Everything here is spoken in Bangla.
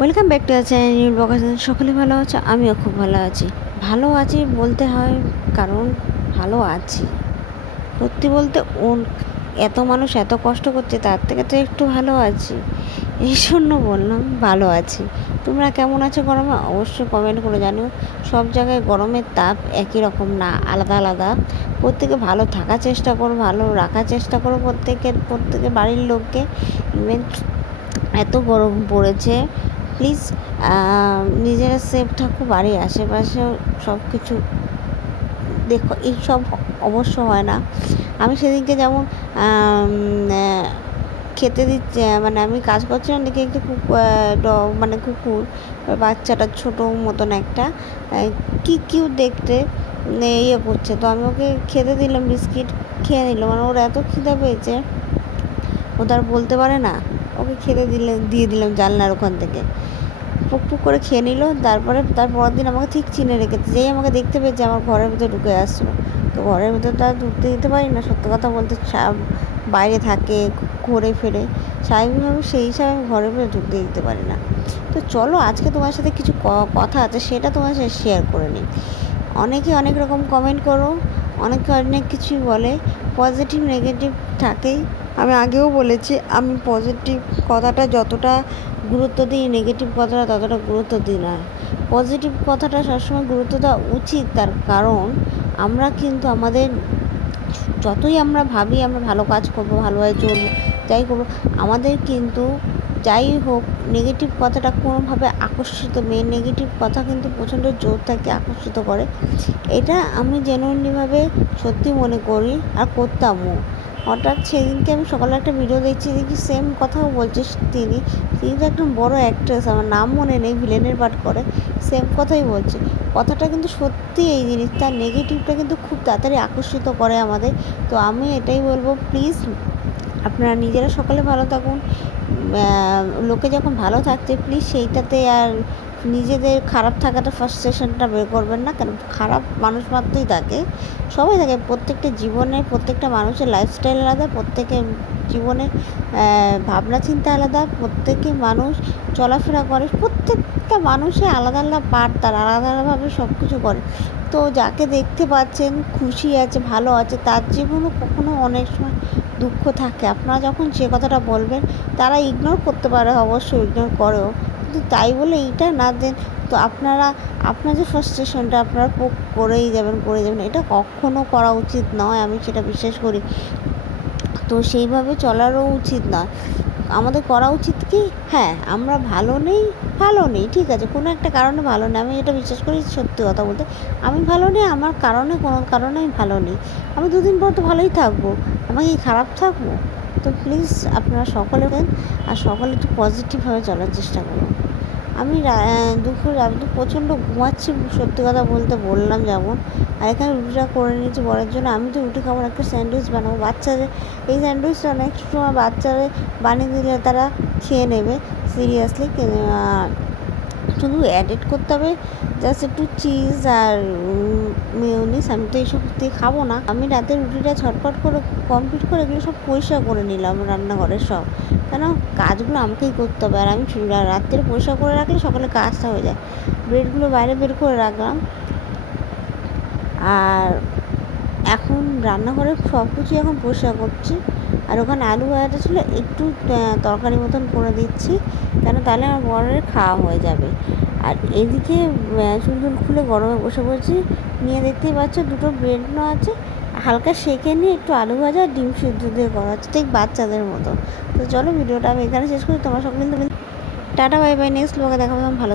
Welcome back to our channel new location. সকলে ভালো আছে, আমিও খুব ভালো আছি। ভালো আছি বলতে হয় কারণ ভালো আছি সত্যি বলতে এত মানুষ এত কষ্ট করছে, তার থেকে তো একটু ভালো আছি, এই জন্য বললাম ভালো আছি। তোমরা কেমন আছো গরমে? অবশ্যই কমেন্ট করে জানিও। সব জায়গায় গরমের তাপ একই রকম না, আলাদা আলাদা। প্রত্যেকে ভালো থাকার চেষ্টা করো, ভালো রাখার চেষ্টা করো প্রত্যেকে বাড়ির লোককে। ইভেন এত গরম পড়েছে, প্লিজ নিজেরা সেফ থাকো, বাড়ির আশেপাশেও সব কিছু দেখো। এইসব অবশ্য হয় না। আমি সেদিনকে যেমন খেতে দিচ্ছে, মানে আমি কাজ করছিলাম, দেখি একটু মানে কুকুর বাচ্চাটা ছোটো মতন একটা কি কিউট দেখতে ইয়ে করছে, তো আমি ওকে খেতে দিলাম, বিস্কিট খেয়ে নিল। মানে ওর এত খিদে পেয়েছে, ও তার বলতে পারে না, ওকে খেতে দিয়ে দিলাম জানলার ওখান থেকে, পুক পুক করে খেয়ে নিল। তার পরের দিন আমাকে ঠিক চিনে রেখেছে, যেই আমাকে দেখতে পেয়েছে আমার ঘরের ভিতরে ঢুকে আসলো। তো ঘরের ভিতরে তো আর ঢুকতে দিতে পারি না, সত্যি কথা বলতে। বাইরে থাকে, ঘুরে ফেরে, স্বাভাবিকভাবে সেই হিসাবে আমি ঘরের ভিতরে ঢুকতে দিতে পারি না। তো চলো আজকে তোমার সাথে কিছু কথা আছে, সেটা তোমার সাথে শেয়ার করে নিই। অনেকে অনেক রকম কমেন্ট করো, অনেকে অনেক কিছুই বলে, পজিটিভ নেগেটিভ থাকেই। আমি আগেও বলেছি, আমি পজিটিভ কথাটা যতটা গুরুত্ব দিই, নেগেটিভ কথাটা ততটা গুরুত্ব দিই না। পজিটিভ কথাটা সবসময় গুরুত্ব দেওয়া উচিত, তার কারণ আমরা কিন্তু আমাদের যতই আমরা ভাবি আমরা ভালো কাজ করবো, ভালোভাবে চলবো, যাই করবো, আমাদের কিন্তু যাই হোক নেগেটিভ কথাটা কোনোভাবে আকর্ষিত, নেগেটিভ কথা কিন্তু প্রচণ্ড জোর থেকে আকর্ষিত করে। এটা আমি জেনুইনলিভাবে সত্যি মনে করি আর করতামও। হঠাৎ সেদিনকে আমি সকালে একটা ভিডিও দেখছি, দেখি সেম কথাও বলছে তিনি তো একদম বড় অ্যাক্ট্রেস, আমার নাম মনে নেই, ভিলেনের পার্ট করে, সেম কথাই বলছে। কথাটা কিন্তু সত্যি, এই জিনিসটা নেগেটিভটা কিন্তু খুব তাড়াতাড়ি আকর্ষিত করে আমাদের। তো আমি এটাই বলবো, প্লিজ আপনারা নিজেরা সকলে ভালো থাকুন। লোকে যখন ভালো থাকছে, প্লিজ সেইটাতে আর নিজেদের খারাপ থাকাটা ফার্স্ট্রেশনটা বের করবেন না, কারণ খারাপ মানুষ মাত্রই থাকে, সবাই থাকে। প্রত্যেকটা জীবনে প্রত্যেকটা মানুষের লাইফস্টাইল আলাদা, প্রত্যেকের জীবনের ভাবনা চিন্তা আলাদা, প্রত্যেকে মানুষ চলাফেরা করে, প্রত্যেকটা মানুষের আলাদা আলাদা পার্ট, তার আলাদা আলাদাভাবে সব কিছু করে। তো যাকে দেখতে পাচ্ছেন খুশি আছে, ভালো আছে, তার জীবনও কখনো অনেক সময় দুঃখ থাকে। আপনারা যখন যে কথাটা বলবেন, তারা ইগনোর করতে পারে, অবশ্যই ইগনোর করেও, কিন্তু তাই বলে এইটা না দেন। তো আপনার যে ফার্স্ট্রেশনটা আপনারা করেই যাবেন, এটা কখনো করা উচিত নয়, আমি সেটা বিশ্বাস করি। তো সেইভাবে চলারও উচিত নয়। আমাদের করা উচিত কি, হ্যাঁ আমরা ভালো নেই ঠিক আছে, কোনো একটা কারণে ভালো নেই, আমি এটা বিশ্বাস করি। সত্যি কথা বলতে, আমি ভালো নেই, আমার কোনো কারণে আমি ভালো নেই, আমি দুদিন পর তো ভালোই থাকবো, আমাকে খারাপ থাকবো? তো প্লিজ আপনারা সকলে দেন, আর সকলে একটু পজিটিভভাবে চলার চেষ্টা করুন। আমি আমি তো প্রচণ্ড ঘুমাচ্ছি, সত্যি কথা বলতে বললাম যেমন। আর এখানে রুটিটা করে নিয়েছি বলার জন্য, আমি তো রুটি খাবার একটা স্যান্ডউইচ বানাবো বাচ্চাদের। এই স্যান্ডউইচটা অনেক সময় বাচ্চাদের বানিয়ে দিলে তারা খেয়ে নেবে সিরিয়াসলি। শুধু অ্যাডেড করতে হবে জাস্ট একটু চিজ আর মেয়োনিজ। আমি তো এইসব দিয়ে খাবো না। আমি রাতে রুটিটা ঝটপট করে কমপ্লিট করে এগুলো সব পরিষ্কার করে নিলাম, রান্নাঘরের সব, কেন কাজগুলো আমাকেই করতে হবে। আর আমি রাত্রে পরিষ্কার করে রাখলে সকালে কাজটা হয়ে যায়। ব্রেডগুলো বাইরে বের করে রাখলাম। আর এখন রান্নাঘরে সব কিছুই এখন পরিষ্কার করছি। আর ওখানে আলু ভাজাটা ছিল, একটু তরকারি মতন করে দিচ্ছি, কেন তাহলে আমার বরের খাওয়া হয়ে যাবে। আর এদিকে চুল খুলে গরমে বসে পড়েছি, নিয়ে দেখতেই পাচ্ছ দুটো ব্রেড নেওয়া আছে, হালকা সেঁকে নিয়ে একটু আলু ভাজা ডিম সিদ্ধ দিয়ে করা হচ্ছে, ঠিক বাচ্চাদের মতো। তো চলো ভিডিওটা আমি এখানে শেষ করি। তোমার সকলে টাটা, বাই বাই, নেক্সট ব্লগে দেখাবো। ভালো